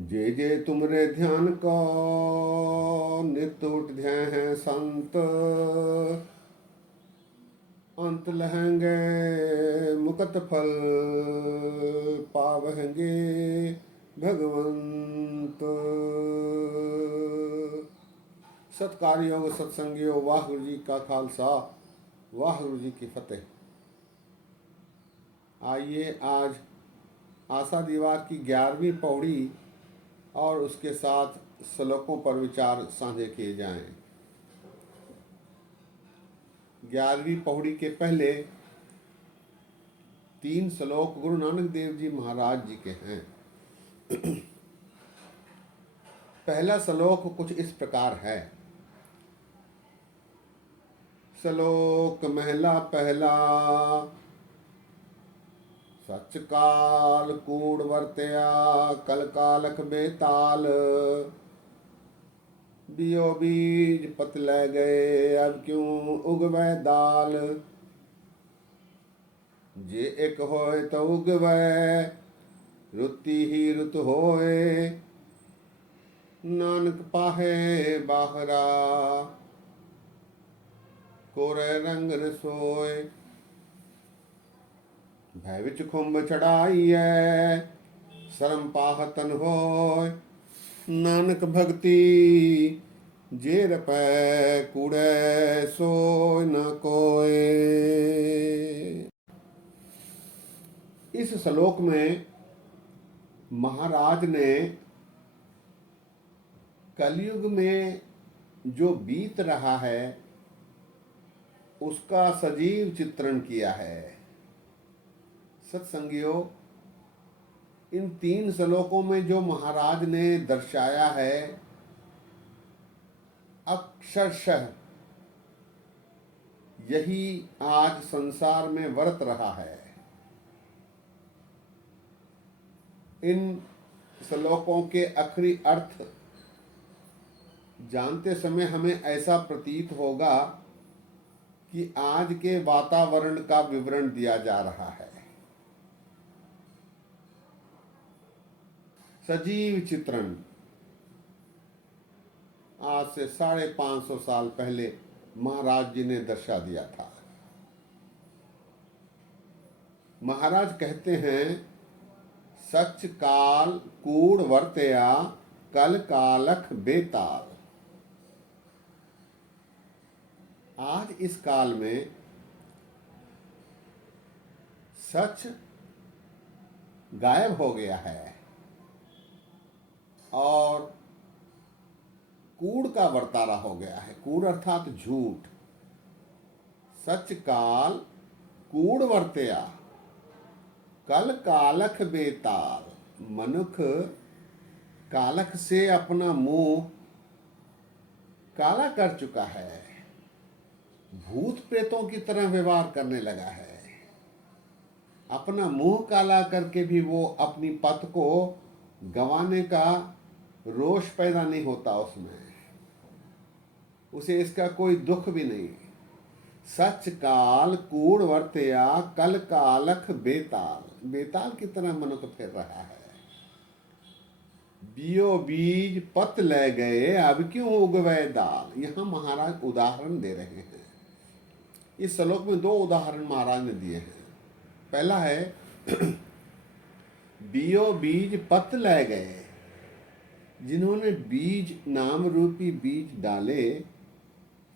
जे जे तुमरे ध्यान को नित्य उठ ध्यान है संत, अंत लहेंगे मुकत फल पावहेंगे भगवंत। सत्कार्योग सत्संगियों, वाहिगुरु जी का खालसा, वाहिगुरु जी की फतेह। आइए आज आशा दीवार की 11वीं पौड़ी और उसके साथ श्लोकों पर विचार साझे किए जाएं। 11वीं पौड़ी के पहले 3 श्लोक गुरु नानक देव जी महाराज जी के हैं। पहला श्लोक कुछ इस प्रकार है। श्लोक महला पहला, सच काल कूड़ वर्त्या कल कालख बेताल, बियो बीज पत ले गए अब क्यों उगवै दाल, जे एक होए तो उगवै रुति ही रुत होए, नानक पाहे बाहरा कोरे रंग न सोए। भय विच खुंब चढ़ाइए शरम पाहतन होय, नानक भक्ति जेर पै कूड़े सोय न कोय। इस श्लोक में महाराज ने कलयुग में जो बीत रहा है उसका सजीव चित्रण किया है। सत्संगियों, इन 3 श्लोकों में जो महाराज ने दर्शाया है अक्षरशः यही आज संसार में वर्त रहा है। इन श्लोकों के आखिरी अर्थ जानते समय हमें ऐसा प्रतीत होगा कि आज के वातावरण का विवरण दिया जा रहा है। सजीव चित्रण आज से 550 साल पहले महाराज जी ने दर्शा दिया था। महाराज कहते हैं, सच काल कूड़ वर्त्या कल कालख बेताल। आज इस काल में सच गायब हो गया है और कूड़ का वर्तारा हो गया है। कूड़ अर्थात झूठ। सच काल कूड़ वर्त्या कल कालख बेताल। मनुख कालख से अपना मुंह काला कर चुका है, भूत प्रेतों की तरह व्यवहार करने लगा है। अपना मुंह काला करके भी वो अपनी पथ को गंवाने का रोष पैदा नहीं होता उसमें, उसे इसका कोई दुख भी नहीं। सच काल कूड़ वर्त्या कल कालख बेताल। बेताल की तरह मनुष्य फिर रहा है। बियो बीज पत ले गए अब क्यों उगवै दाल। यहां महाराज उदाहरण दे रहे हैं। इस श्लोक में 2 उदाहरण महाराज ने दिए हैं। पहला है बियो बीज पत ले गए। जिन्होंने बीज नाम रूपी बीज डाले,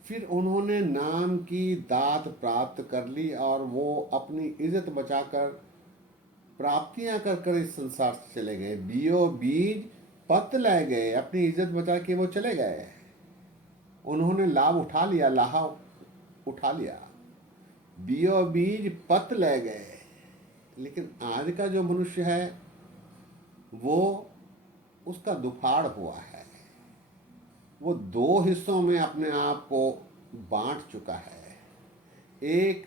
फिर उन्होंने नाम की दात प्राप्त कर ली और वो अपनी इज्जत बचाकर प्राप्तियां कर कर इस संसार से चले गए। बियो बीज पत ले गए, अपनी इज्जत बचा के वो चले गए। उन्होंने लाभ उठा लिया, लाहा उठा लिया। बियो बीज पत ले गए। लेकिन आज का जो मनुष्य है वो उसका दुफाड़ हुआ है। वो 2 हिस्सों में अपने आप को बांट चुका है। एक,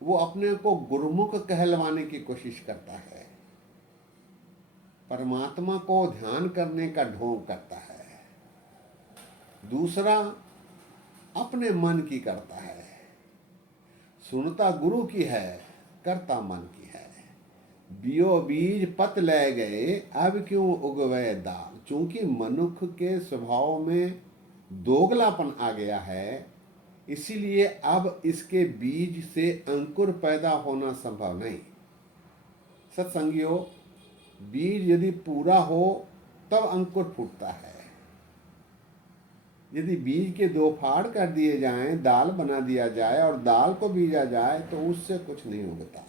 वो अपने को गुरुमुख कहलवाने की कोशिश करता है, परमात्मा को ध्यान करने का ढोंग करता है। दूसरा, अपने मन की करता है। सुनता गुरु की है, करता मन की है। बियो बीज पत ले गए, अब क्यों उगवे दाल। चूंकि मनुष्य के स्वभाव में दोगलापन आ गया है, इसीलिए अब इसके बीज से अंकुर पैदा होना संभव नहीं। सत्संगियों, बीज यदि पूरा हो तब अंकुर फूटता है। यदि बीज के दो फाड़ कर दिए जाएं, दाल बना दिया जाए और दाल को बीजा जाए तो उससे कुछ नहीं उगता,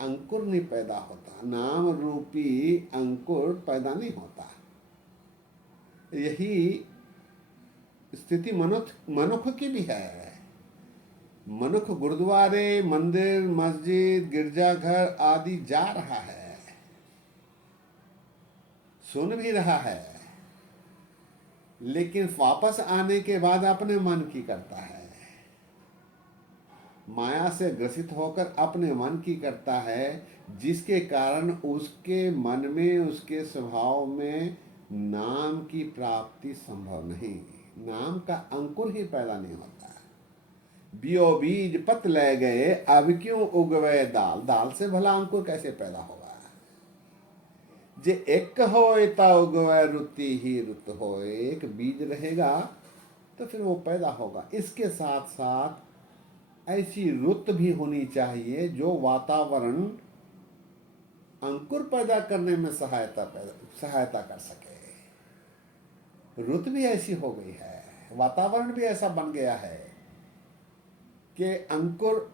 अंकुर नहीं पैदा होता, नाम रूपी अंकुर पैदा नहीं होता। यही स्थिति मनुष्य की भी है। मनुष्य गुरुद्वारे, मंदिर, मस्जिद, गिरजाघर आदि जा रहा है, सुन भी रहा है, लेकिन वापस आने के बाद अपने मन की करता है, माया से ग्रसित होकर अपने मन की करता है, जिसके कारण उसके मन में, उसके स्वभाव में नाम की प्राप्ति संभव नहीं, नाम का अंकुर ही पैदा नहीं होता। बियो बीज पत ले गए, अब क्यों उगवे दाल। दाल से भला अंकुर कैसे पैदा होगा। जे एक होए ता उगवे रुति ही रुत होए। एक बीज रहेगा तो फिर वो पैदा होगा। इसके साथ साथ ऐसी रुत भी होनी चाहिए जो वातावरण अंकुर पैदा करने में सहायता कर सके। रुत भी ऐसी हो गई है, वातावरण भी ऐसा बन गया है कि अंकुर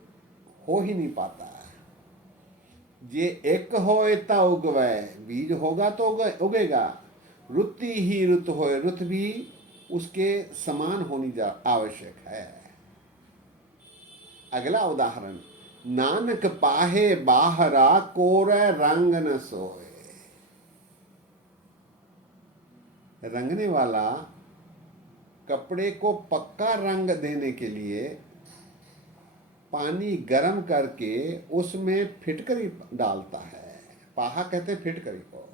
हो ही नहीं पाता। ये एक होए ता उगवे, बीज होगा तो उगेगा। रुति ही रुत होए, रुत भी उसके समान होनी आवश्यक है। अगला उदाहरण, नानक पाहे बाहरा कोरे रंग न सोए। रंगने वाला कपड़े को पक्का रंग देने के लिए पानी गर्म करके उसमें फिटकरी डालता है। पाहा कहते फिटकरी को।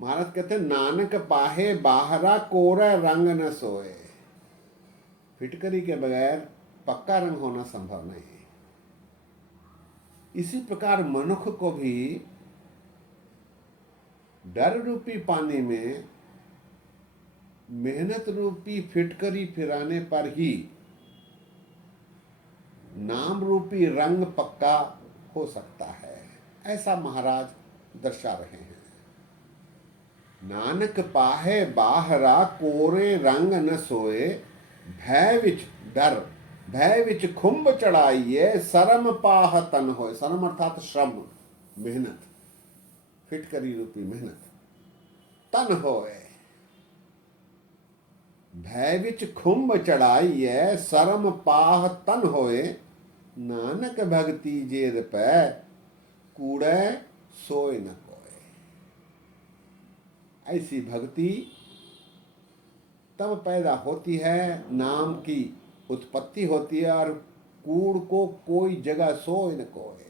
महाराज कहते नानक पाहे बाहरा कोरा रंग न सोए। फिटकरी के बगैर पक्का रंग होना संभव नहीं। इसी प्रकार मनुष्य को भी डर रूपी पानी में मेहनत रूपी फिटकरी फिराने पर ही नाम रूपी रंग पक्का हो सकता है, ऐसा महाराज दर्शा रहे हैं। नानक पाहे बाहरा कोरे रंग न सोए, भय विच डर, भय विच खुंब चढ़ाइए, शरम पाह तन होए। शरम अर्थात श्रम, मेहनत, फिटकरी रूपी मेहनत, तन होए। भय विच खुंब चढ़ाइए, शरम पाह तन होए, नानक भक्ति जेर पै, कूड़े सोए न कोय। ऐसी भक्ति तब पैदा होती है, नाम की उत्पत्ति होती है, और कूड़ को कोई जगह सोए न कोय,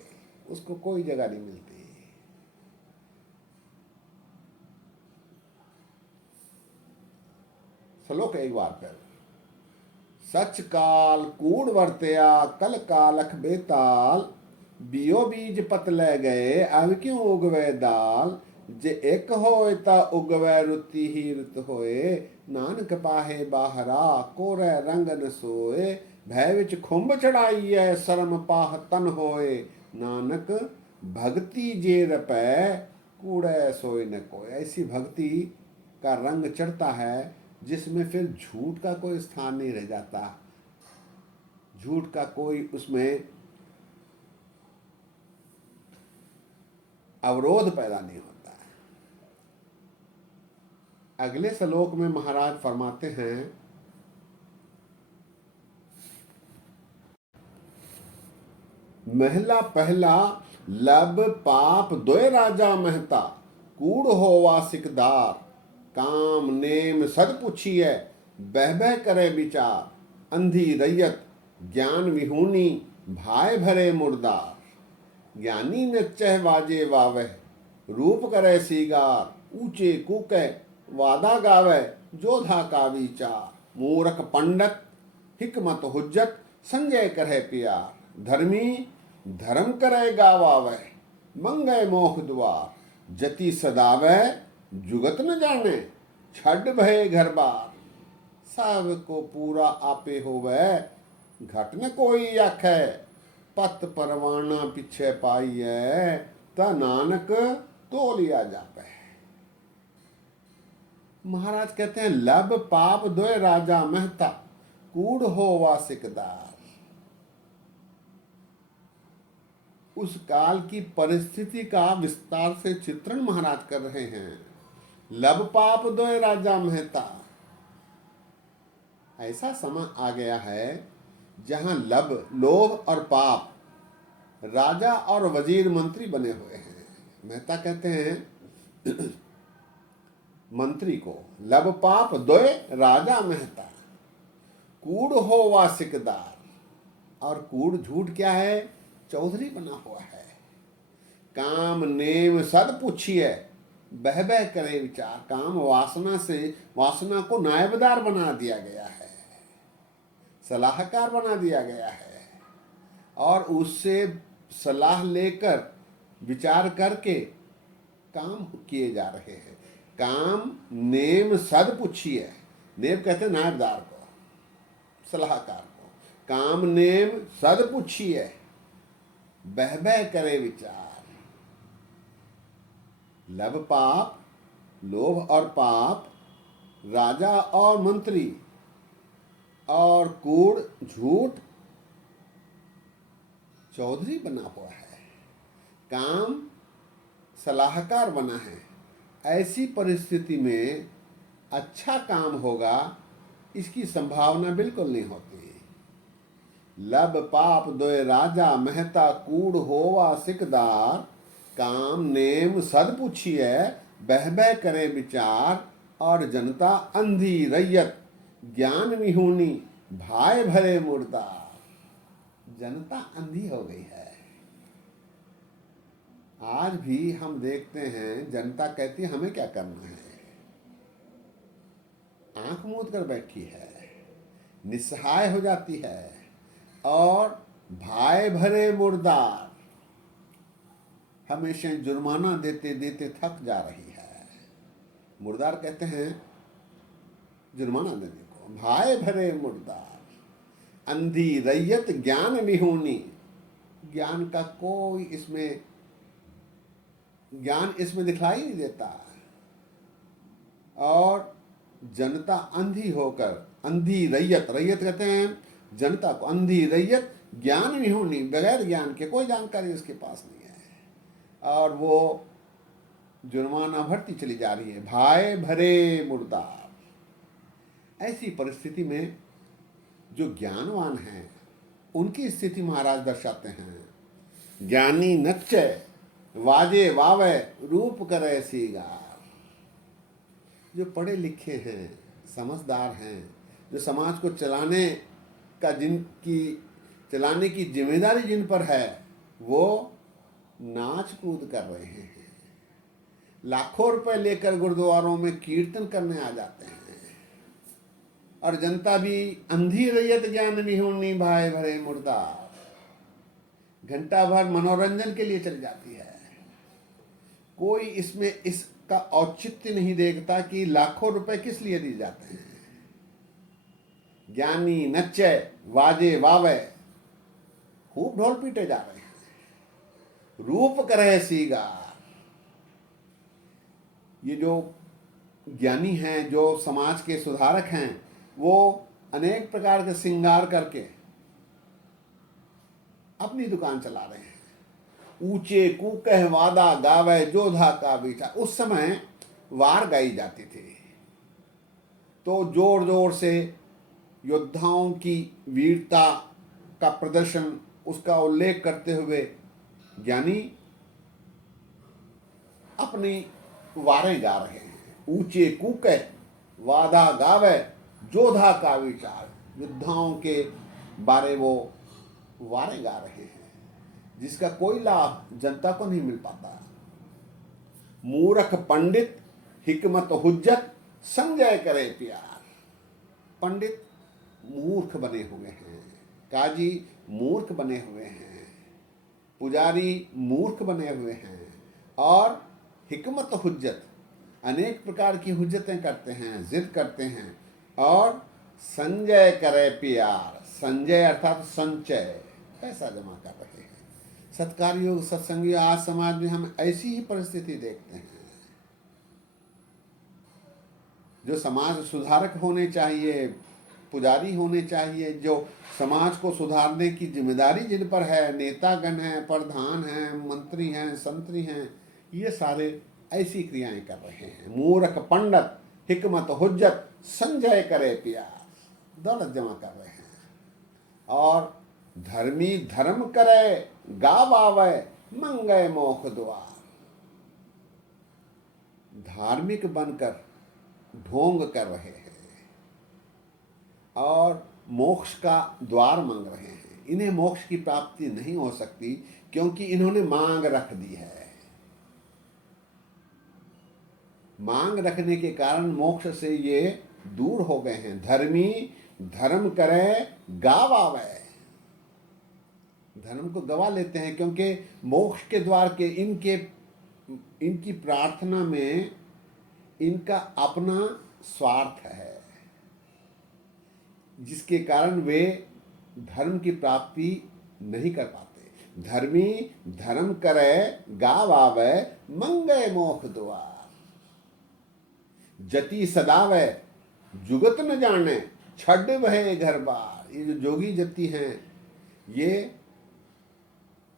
उसको कोई जगह नहीं मिलती। श्लोक एक बार फिर। सच काल कूड़ वर्तया, कल कालख बेताल, बियो बीज पत ले गए, अब क्यों उगवे दाल। जे एक होए ता उगवे रुति ही रुत होए, नानक पाहे बाहरा कोरे रंग न सोए, भय विच खुंब चढ़ाइए, शरम पाह तन होए, नानक भक्ति जे रपै, कूड़े सोए न कोय। ऐसी भक्ति का रंग चढ़ता है जिसमें फिर झूठ का कोई स्थान नहीं रह जाता, झूठ का कोई उसमें अवरोध पैदा नहीं होता। अगले श्लोक में महाराज फरमाते हैं, महला पहला लब पाप दोय राजा महता, कूड़ होवा सिकदार, काम नेम सद पूछिए, बह बह करे विचार, अंधी रैयत ज्ञान विहूनी, भाई भरे मुर्दार, ज्ञानी नच्चह वाजे वावह, रूप करे सीगार, ऊंचे कूके वादा गावे, जोधा का विचार, मूर्ख पंडित हिकमत हुज्जत, संजय करे प्यार, धर्मी धर्म करे गावावे, मंगय मोह द्वार। जति सदावे जुगत न जाने, छड भय घर बार। सब को पूरा आपे होवे, घट न कोई आखे। पत परवाना पीछे पाइए, ता नानक तो लिया जापे। महाराज कहते हैं लब पाप दोय राजा महता, कूड़ होवा सिकदार। उस काल की परिस्थिति का विस्तार से चित्रण महाराज कर रहे हैं। लब पाप दोय राजा महता। ऐसा समय आ गया है जहां लब, लोभ और पाप राजा और वजीर मंत्री बने हुए हैं। मेहता कहते हैं मंत्री को, लब पाप दोय राजा महता, कूड़ हो वा सिकदार। और कूड़ झूठ क्या है? चौधरी बना हुआ है। काम नेम सद पूछिए, बह बह करे विचार। काम वासना से, वासना को नायबदार बना दिया गया है, सलाहकार बना दिया गया है, और उससे सलाह लेकर विचार करके काम किए जा रहे हैं। काम नेम सद पूछिए, नेम कहते हैं नायबदार को, सलाहकार को। काम नेम सद पूछिए, बह बह करे विचार। लब पाप, लोभ और पाप राजा और मंत्री, और कूड़ झूठ चौधरी बना हुआ है। काम सलाहकार बना है। ऐसी परिस्थिति में अच्छा काम होगा इसकी संभावना बिल्कुल नहीं होती। लब पाप दोय राजा महता, कूड़ होवा सिकदार। काम नेम सद पूछिए, बह बह करे विचार। और जनता अंधी रैयत, ज्ञान विहूनी, भाई भरे मुर्दार। जनता अंधी हो गई है। आज भी हम देखते हैं जनता कहती है हमें क्या करना है, आंख मूंद कर बैठी है, निस्सहाय हो जाती है, और भाई भरे मुर्दार, हमेशा जुर्माना देते देते थक जा रही है। मुर्दार कहते हैं जुर्माना देने को। भाई भरे मुर्दार, अंधी रैयत, ज्ञान विहूनी। ज्ञान का कोई इसमें, ज्ञान इसमें दिखलाई नहीं देता। और जनता अंधी होकर, अंधी रैयत, रैयत कहते हैं जनता को, अंधी रैयत, ज्ञान विहूनी, बगैर ज्ञान के, कोई जानकारी उसके पास नहीं है, और वो जुर्माना भरती चली जा रही है। भाई भरे मुर्दार। ऐसी परिस्थिति में जो ज्ञानवान हैं उनकी स्थिति महाराज दर्शाते हैं। ज्ञानी नच्चे, वाजे वावे, रूप करे सीगार। जो पढ़े लिखे हैं, समझदार हैं, जो समाज को चलाने की जिम्मेदारी जिन पर है, वो नाच कूद कर रहे हैं। लाखों रुपए लेकर गुरुद्वारों में कीर्तन करने आ जाते हैं, और जनता भी अंधी रैयत, ज्ञान विहूनी, भाई भरे मुर्दार। घंटा भर मनोरंजन के लिए चली जाती है। कोई इसमें इसका औचित्य नहीं देखता कि लाखों रुपए किस लिए दिए जाते हैं। ज्ञानी नच्चे, वाजे वावे, खूब ढोल पीटे जा रहे हैं, रूप करे सीगार। ये जो ज्ञानी हैं, जो समाज के सुधारक हैं, वो अनेक प्रकार के श्रृंगार करके अपनी दुकान चला रहे हैं। ऊंचे कूकह वादा गावे, जोधा का विचार। उस समय वार गाई जाती थी, तो जोर जोर से योद्धाओं की वीरता का प्रदर्शन, उसका उल्लेख करते हुए ज्ञानी अपनी वारें गा रहे हैं। ऊंचे कूके वादा गावे, जोधा का विचार। योद्धाओं के बारे वो वारें गा रहे हैं, जिसका कोई लाभ जनता को नहीं मिल पाता। मूर्ख पंडित, हिकमत हुज्जत, संजय करे प्यार। पंडित मूर्ख बने हुए हैं, काजी मूर्ख बने हुए हैं, पुजारी मूर्ख बने हुए हैं और हिकमत हुज्जत अनेक प्रकार की हुज्जतें करते हैं, जिद करते हैं और संजय करे प्यार, संजय अर्थात संचय, पैसा जमा कर रहे हैं। सत्कार योग सत्संगी आज समाज में हम ऐसी ही परिस्थिति देखते हैं। जो समाज सुधारक होने चाहिए, पुजारी होने चाहिए, जो समाज को सुधारने की जिम्मेदारी जिन पर है, नेतागण हैं, प्रधान हैं, मंत्री हैं, संतरी हैं, ये सारे ऐसी क्रियाएं कर रहे हैं। मूर्ख पंडित हिकमत हुज्जत संजय करे प्यार, दौलत जमा कर रहे हैं। और धर्मी धर्म करे गाव आवे मंगय मोख द्वार, धार्मिक बनकर ढोंग कर रहे हैं और मोक्ष का द्वार मांग रहे हैं। इन्हें मोक्ष की प्राप्ति नहीं हो सकती क्योंकि इन्होंने मांग रख दी है। मांग रखने के कारण मोक्ष से ये दूर हो गए हैं। धर्मी धर्म करे गाव आवे, धर्म को गवा लेते हैं क्योंकि मोक्ष के द्वार के इनकी प्रार्थना में इनका अपना स्वार्थ है, जिसके कारण वे धर्म की प्राप्ति नहीं कर पाते। धर्मी धर्म करे गाव आवे मंगय मोख द्वार, जति सदावे जुगत न जाने छड़ वहे घर बार। ये जो जोगी जति हैं ये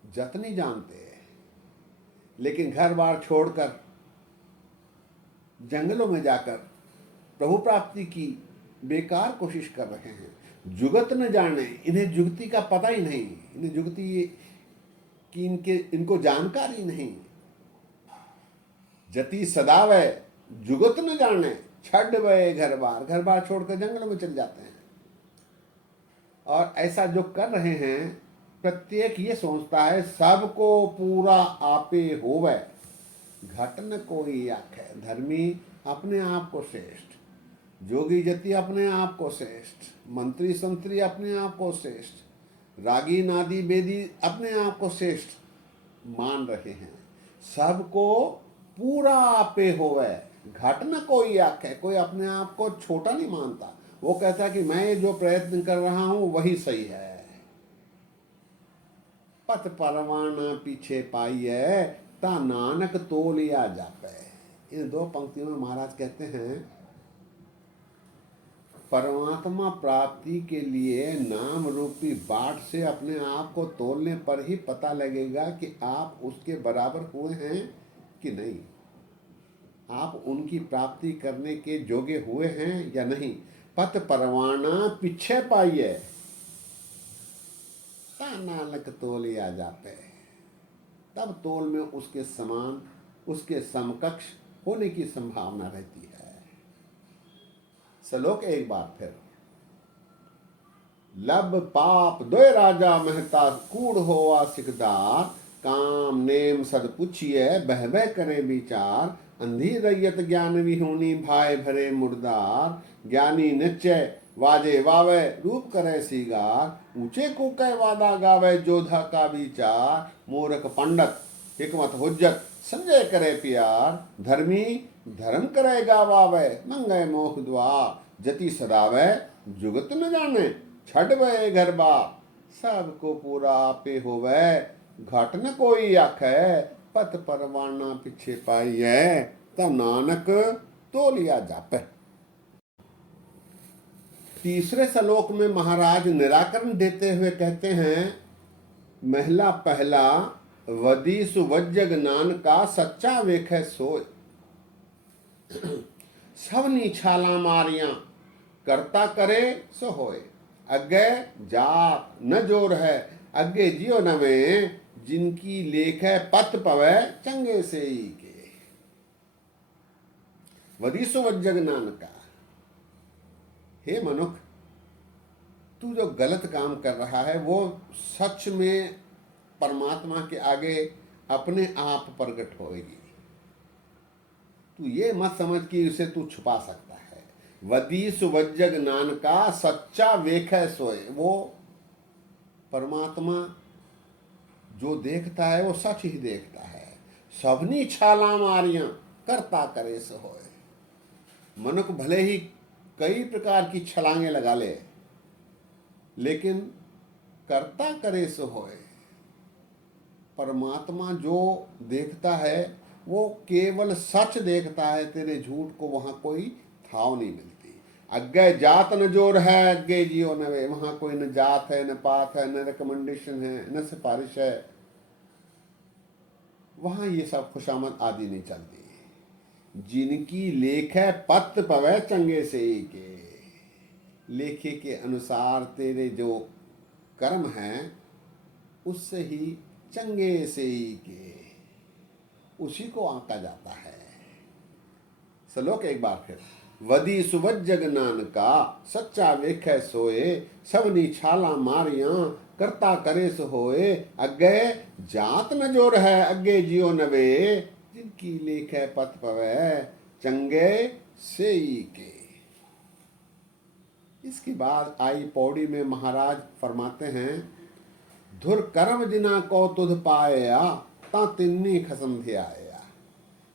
जत नहीं जानते, लेकिन घर बार छोड़कर जंगलों में जाकर प्रभु प्राप्ति की बेकार कोशिश कर रहे हैं। जुगत न जाने, इन्हें जुगति का पता ही नहीं, इन्हें जुगति की इनको जानकारी नहीं। जति सदावे जुगत न जाने छड़ वहे घर बार छोड़कर जंगलों में चले जाते हैं। और ऐसा जो कर रहे हैं, प्रत्येक ये सोचता है सबको पूरा आपे होवे, घट न कोई आखे। धर्मी अपने आप को श्रेष्ठ, जोगी जति अपने आप को श्रेष्ठ, मंत्री संतरी अपने आप को श्रेष्ठ, रागी नादी बेदी अपने आप को श्रेष्ठ मान रहे हैं। सबको पूरा आपे होवे, घट न कोई आखे। कोई अपने आप को छोटा नहीं मानता, वो कहता है कि मैं जो प्रयत्न कर रहा हूं वही सही है। पथ परवाना पीछे पाइए ता नानक तोलिया जापे। इन दो पंक्तियों में महाराज कहते हैं परमात्मा प्राप्ति के लिए नाम रूपी बाट से अपने आप को तोलने पर ही पता लगेगा कि आप उसके बराबर हुए हैं कि नहीं, आप उनकी प्राप्ति करने के जोगे हुए हैं या नहीं। पथ परवाना पीछे पाइए नानक तोलिया जाते, तब तोल में उसके समान, उसके समकक्ष होने की संभावना रहती है। श्लोक एक बार फिर। लब पाप दोय राजा महता कूड़ होवा सिकदार, काम नेम सद पूछिए बहबह करे विचार, अंधी रैयत ज्ञान विहूनी भाई भरे मुर्दार, ज्ञानी निश्चय वाजे वावे रूप करे सीगार, ऊंचे को कह वादा गावे जोधा का विचार, मूर्ख पंडित हिकमत हुज्जत संजय करे प्यार, धर्मी धर्म करे गावावे मंगय मोख द्वार, जति सदावे जुगत न जाने छड़ वहे घर बार, सबको पूरा पे होवे घट न कोई आखे, पथ परवाना पीछे पाइए ता नानक तोलिया जापे। तीसरे श्लोक में महाराज निराकरण देते हुए कहते हैं महला पहला वदी सुवज्जग नान का सच्चा वेख सोय, सब नीछाला मारियां करता करे सो होए, अगे जात न जोर है अगे जियो नवे, जिनकी लेख है पथ पवे चंगे से ही के। वदी सुवज्जग नान का, हे मनुष्य तू जो गलत काम कर रहा है वो सच में परमात्मा के आगे अपने आप प्रकट होएगी। तू ये मत समझ कि उसे तू छुपा सकता है। वदी सुवज्जग नान का सच्चा वेख है सोए, वो परमात्मा जो देखता है वो सच ही देखता है। सबनी छाला मारियां करता करे सो होए। मनुष्य भले ही कई प्रकार की छलांगे लगा ले, लेकिन करता करे सो होए। परमात्मा जो देखता है वो केवल सच देखता है। तेरे झूठ को वहां कोई थाव नहीं मिलती। अग्गे जात न जोर है अग्गे जियो नवे। वहां कोई न जात है, न पात है, न रिकमेंडेशन है, न सिफारिश है। वहां ये सब खुशामद आदि नहीं चलती। जिनकी लेख है पत पवे चंगे से ही के। लेखे के अनुसार तेरे जो कर्म हैं उससे ही चंगे से ही के उसी को आंका जाता है। श्लोक एक बार फिर। वदी सुबज जग नानका सच्चा वेखे सोए। सबनी छाला मारियां करता करे सो होए। अग्गे जात न जोर है अग्गे जियो नवे। जिनकी लेख है पथ पवे चंगे से ही के। इसके बाद आई पौड़ी में महाराज फरमाते हैं, धुर कर्म जिना को तुध पाया ता तिन्नी खसम थे आया।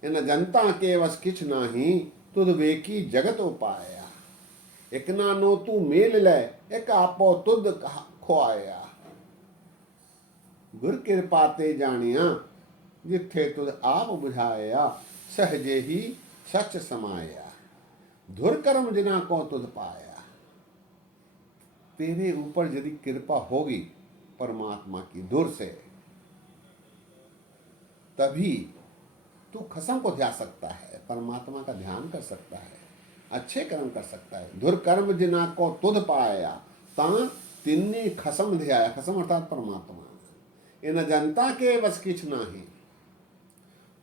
इन जनता के वस किछ नाही तुध वेकी जगत उपाया। एक ना नो तू मेल ले एक आपो तुध खोआया। गुर कृपा ते जानिया जिथे तुध आप बुझाया। सहजे ही सच समाया। धुर कर्म जिना को तुध पाया। तेरे ऊपर यदि कृपा होगी परमात्मा की दूर से, तभी तू खसम को ध्या सकता है, परमात्मा का ध्यान कर सकता है, अच्छे कर्म कर सकता है। धुर कर्म जिना को तुध पाया ता तिन्नी खसम ध्याया। खसम अर्थात परमात्मा। इन जनता के बस किछ नाही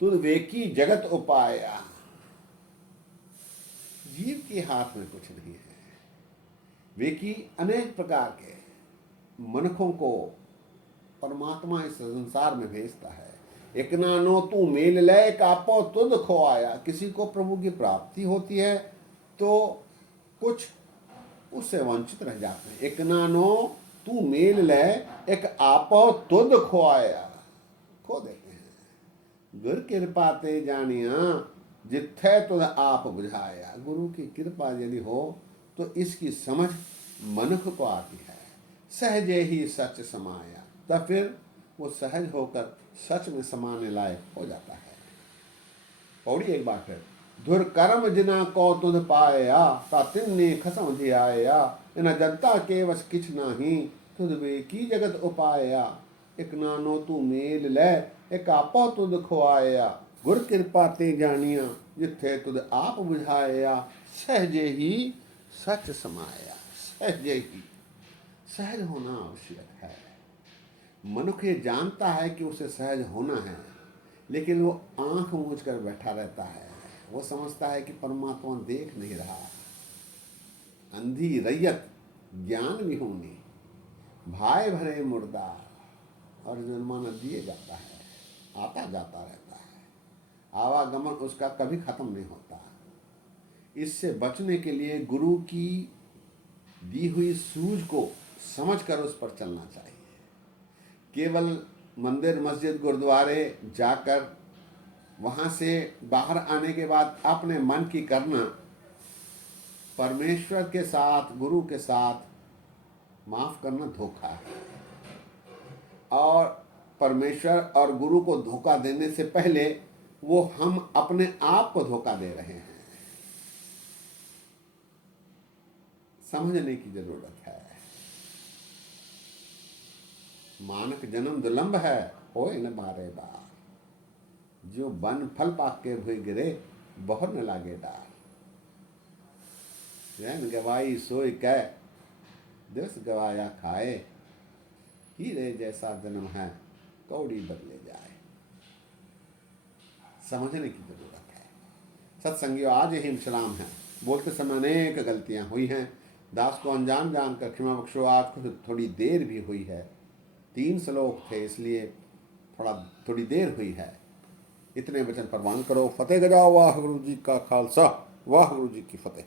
तुध वेकी जगत उपाया। जीव के हाथ में कुछ नहीं है। वेकी अनेक प्रकार के मनखों को परमात्मा इस संसार में भेजता है। एक ना नो तू मेल ले कापो तुद खोआया। किसी को प्रभु की प्राप्ति होती है तो कुछ उससे वंचित रह जाते हैं। एक ना नो तू मेल ले एक आपो तुद खोआया, खो देते हैं। गुर कृपा ते जानिया जिथे तुद आप बुझाया। गुरु की कृपा यदि हो तो इसकी समझ मनुष्य को आती है। सहजे ही सच समाया, तब फिर वो सहज होकर सच में समाने लायक हो जाता है। पौड़ी एक बार फिर। धुर कर्म जिना को तुध पाया ता तिन्नी खसम धियाया। इन जनता के वश किछ नाही तुध वे की जगत उपाया। एक नानो तू मेल ले एक आपो तुध खोआया। गुर कृपा ते जानिया जिथे तुध आप बुझाया। सहजे ही सच समाया। सहजे ही, सहज होना आवश्यक है। मनुष्य जानता है कि उसे सहज होना है, लेकिन वो आंख मूंझ कर बैठा रहता है। वो समझता है कि परमात्मा देख नहीं रहा। अंधी रैयत ज्ञान विहूनी भाई भरे मुर्दा और जुर्माना दिए जाता है, आता जाता रहता है। आवागमन उसका कभी खत्म नहीं होता। इससे बचने के लिए गुरु की दी हुई सूझ को समझकर उस पर चलना चाहिए। केवल मंदिर मस्जिद गुरुद्वारे जाकर वहाँ से बाहर आने के बाद अपने मन की करना परमेश्वर के साथ, गुरु के साथ माफ करना धोखा है। और परमेश्वर और गुरु को धोखा देने से पहले वो हम अपने आप को धोखा दे रहे हैं। समझने की जरूरत है। मानक जन्म दुलंब है होए न बारे बार। जो बन फल पाक के भुई गिरे बहुत न लागे डार। रैन गवाई सोई कै दिवस गवाया खाए। हीरे जैसा जन्म है कौड़ी बदले जाए। समझने की जरूरत है। सत्संगियों, आज हिम सलाम है। बोलते समय अनेक गलतियां हुई हैं। दास को अनजान जानकर क्षमा बख्शो। आज को थोड़ी देर भी हुई है। 3 श्लोक थे इसलिए थोड़ी देर हुई है। इतने वचन प्रवान करो। फतेह गजाओ। वाह गुरु जी का खालसा, वाह गुरु जी की फतेह।